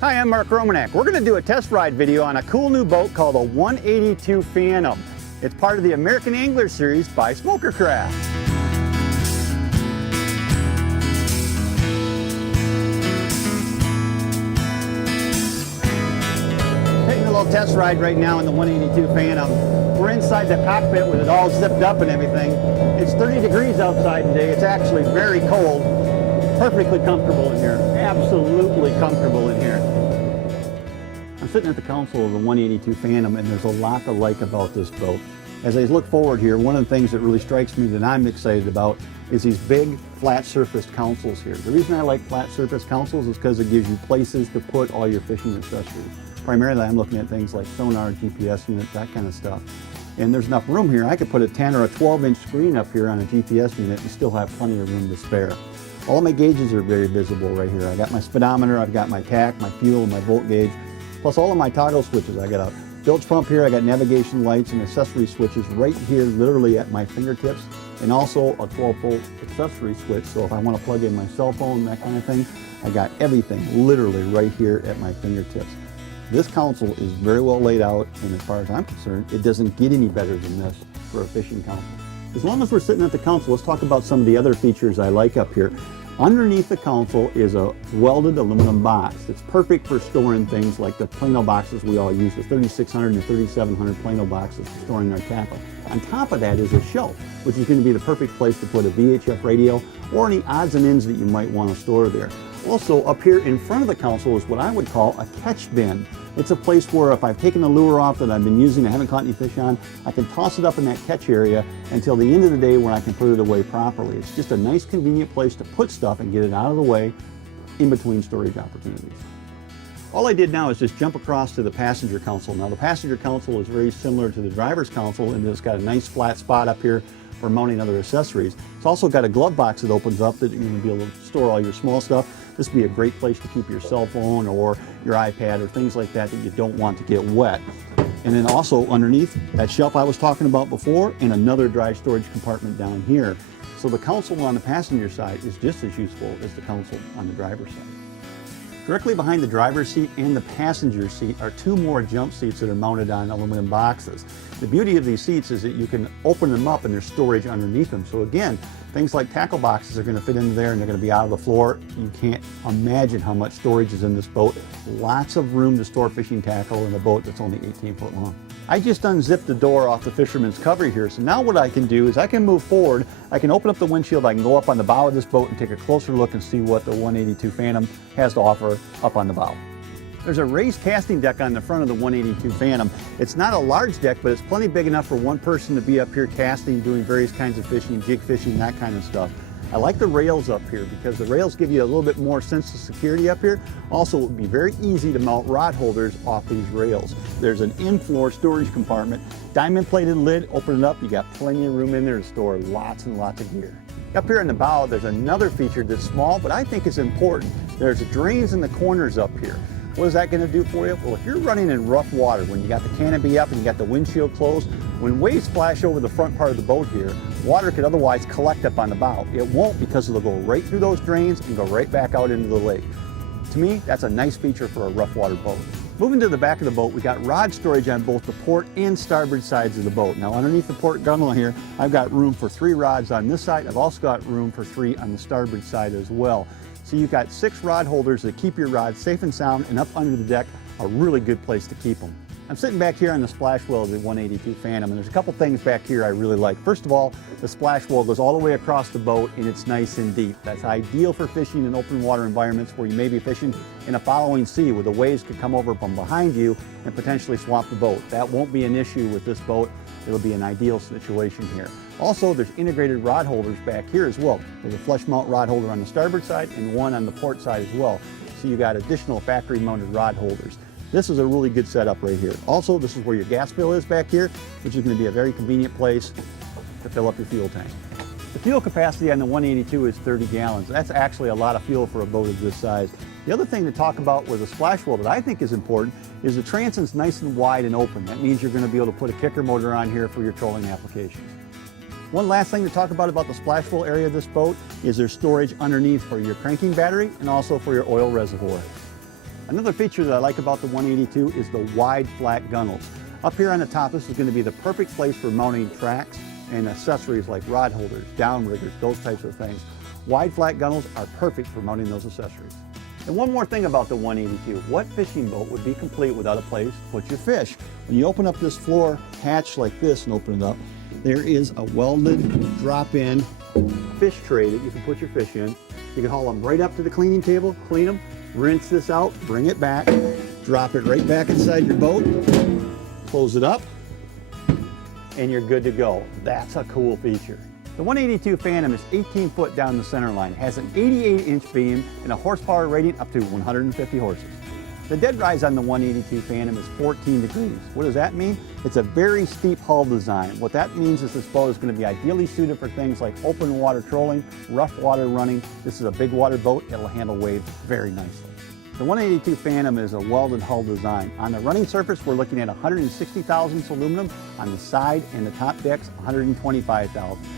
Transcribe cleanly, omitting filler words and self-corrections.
Hi, I'm Mark Romanek. We're going to do a test ride video on a cool new boat called a 182 Phantom. It's part of the American Angler Series by Smokercraft. Taking a little test ride right now in the 182 Phantom. We're inside the cockpit with it all zipped up and everything. It's 30 degrees outside today. It's actually very cold. Perfectly comfortable in here. Absolutely comfortable in here. I'm sitting at the console of the 182 Phantom, and there's a lot to like about this boat. As I look forward here, one of the things that really strikes me that I'm excited about is these big flat surfaced consoles here. The reason I like flat surface consoles is because it gives you places to put all your fishing accessories. Primarily I'm looking at things like sonar, GPS unit, that kind of stuff. And there's enough room here. I could put a 10 or a 12-inch screen up here on a GPS unit and still have plenty of room to spare. All of my gauges are very visible right here. I got my speedometer, I've got my tack, my fuel, my volt gauge, plus all of my toggle switches. I got a bilge pump here, I got navigation lights and accessory switches right here literally at my fingertips, and also a 12-volt accessory switch, so if I want to plug in my cell phone, that kind of thing, I got everything literally right here at my fingertips. This console is very well laid out, and as far as I'm concerned, it doesn't get any better than this for a fishing console. As long as we're sitting at the console, let's talk about some of the other features I like up here. Underneath the console is a welded aluminum box. It's perfect for storing things like the Plano boxes we all use, the 3600 and 3700 Plano boxes for storing our tackle. On top of that is a shelf, which is going to be the perfect place to put a VHF radio or any odds and ends that you might want to store there. Also, up here in front of the console is what I would call a catch bin. It's a place where if I've taken the lure off that I've been using, I haven't caught any fish on, I can toss it up in that catch area until the end of the day when I can put it away properly. It's just a nice convenient place to put stuff and get it out of the way in between storage opportunities. All I did now is just jump across to the passenger console. Now the passenger console is very similar to the driver's console in that it's got a nice flat spot up here for mounting other accessories. It's also got a glove box that opens up that you're going to be able to store all your small stuff. This would be a great place to keep your cell phone or your iPad or things like that that you don't want to get wet. And then also underneath that shelf I was talking about before, and another dry storage compartment down here. So the console on the passenger side is just as useful as the console on the driver's side. Directly behind the driver's seat and the passenger seat are two more jump seats that are mounted on aluminum boxes. The beauty of these seats is that you can open them up and there's storage underneath them. So again, things like tackle boxes are going to fit into there and they're going to be out of the floor. You can't imagine how much storage is in this boat. Lots of room to store fishing tackle in a boat that's only 18 foot long. I just unzipped the door off the fisherman's cover here, so now what I can do is I can move forward, I can open up the windshield, I can go up on the bow of this boat and take a closer look and see what the 182 Phantom has to offer up on the bow. There's a raised casting deck on the front of the 182 Phantom. It's not a large deck, but it's plenty big enough for one person to be up here casting, doing various kinds of fishing, jig fishing, that kind of stuff. I like the rails up here because the rails give you a little bit more sense of security up here. Also, it would be very easy to mount rod holders off these rails. There's an in-floor storage compartment, diamond plated lid, open it up, you got plenty of room in there to store lots and lots of gear. Up here in the bow, there's another feature that's small, but I think is important. There's drains in the corners up here. What is that going to do for you? Well, if you're running in rough water, when you got the canopy up and you got the windshield closed, when waves splash over the front part of the boat here, water could otherwise collect up on the bow. It won't, because it'll go right through those drains and go right back out into the lake. To me, that's a nice feature for a rough water boat. Moving to the back of the boat, we got rod storage on both the port and starboard sides of the boat. Now underneath the port gunnel here, I've got room for 3 rods on this side. I've also got room for 3 on the starboard side as well. So you've got 6 rod holders that keep your rods safe and sound, and up under the deck, a really good place to keep them. I'm sitting back here on the splash well of the 182 Phantom, and there's a couple things back here I really like. First of all, the splash well goes all the way across the boat and it's nice and deep. That's ideal for fishing in open water environments where you may be fishing in a following sea where the waves could come over from behind you and potentially swamp the boat. That won't be an issue with this boat. It'll be an ideal situation here. Also, there's integrated rod holders back here as well. There's a flush mount rod holder on the starboard side and one on the port side as well. So you got additional factory mounted rod holders. This is a really good setup right here. Also, this is where your gas fill is back here, which is going to be a very convenient place to fill up your fuel tank. The fuel capacity on the 182 is 30 gallons. That's actually a lot of fuel for a boat of this size. The other thing to talk about with a splash well that I think is important is the transom's nice and wide and open. That means you're going to be able to put a kicker motor on here for your trolling applications. One last thing to talk about the splash well area of this boat is there's storage underneath for your cranking battery and also for your oil reservoir. Another feature that I like about the 182 is the wide flat gunnels. Up here on the top, this is going to be the perfect place for mounting tracks and accessories like rod holders, downriggers, those types of things. Wide flat gunnels are perfect for mounting those accessories. And one more thing about the 182, what fishing boat would be complete without a place to put your fish? When you open up this floor hatch like this and open it up, there is a welded drop-in fish tray that you can put your fish in. You can haul them right up to the cleaning table, clean them, rinse this out, bring it back, drop it right back inside your boat, close it up, and you're good to go. That's a cool feature. The 182 Phantom is 18 foot down the center line, has an 88-inch beam, and a horsepower rating up to 150 horses. The dead rise on the 182 Phantom is 14 degrees. What does that mean? It's a very steep hull design. What that means is this boat is going to be ideally suited for things like open water trolling, rough water running. This is a big water boat. It'll handle waves very nicely. The 182 Phantom is a welded hull design. On the running surface, we're looking at 160 thousandths aluminum. On the side and the top decks, 125 thousandths.